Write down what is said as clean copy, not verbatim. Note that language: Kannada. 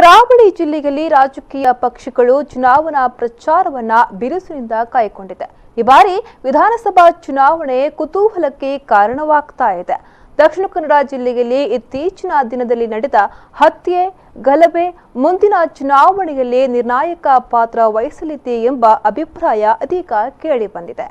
ಕರಾವಳಿ ಜಿಲ್ಲೆಯಲ್ಲಿ ರಾಜಕೀಯ ಪಕ್ಷಗಳು ಚುನಾವಣಾ ಪ್ರಚಾರವನ್ನ ಬಿರುಸಿನಿಂದ ಕೈಗೊಂಡಿದೆ. ಈ ಬಾರಿ ವಿಧಾನಸಭಾ ಚುನಾವಣೆ ಕುತೂಹಲಕ್ಕೆ ಕಾರಣವಾಗ್ತಾ ಇದೆ. ದಕ್ಷಿಣ ಕನ್ನಡ ಜಿಲ್ಲೆಯಲ್ಲಿ ಇತ್ತೀಚಿನ ದಿನದಲ್ಲಿ ನಡೆದ ಹತ್ಯೆ, ಗಲಭೆ ಮುಂದಿನ ಚುನಾವಣೆಯಲ್ಲಿ ನಿರ್ಣಾಯಕ ಪಾತ್ರ ವಹಿಸಲಿದೆ ಎಂಬ ಅಭಿಪ್ರಾಯ ಇದೀಗ ಕೇಳಿಬಂದಿದೆ.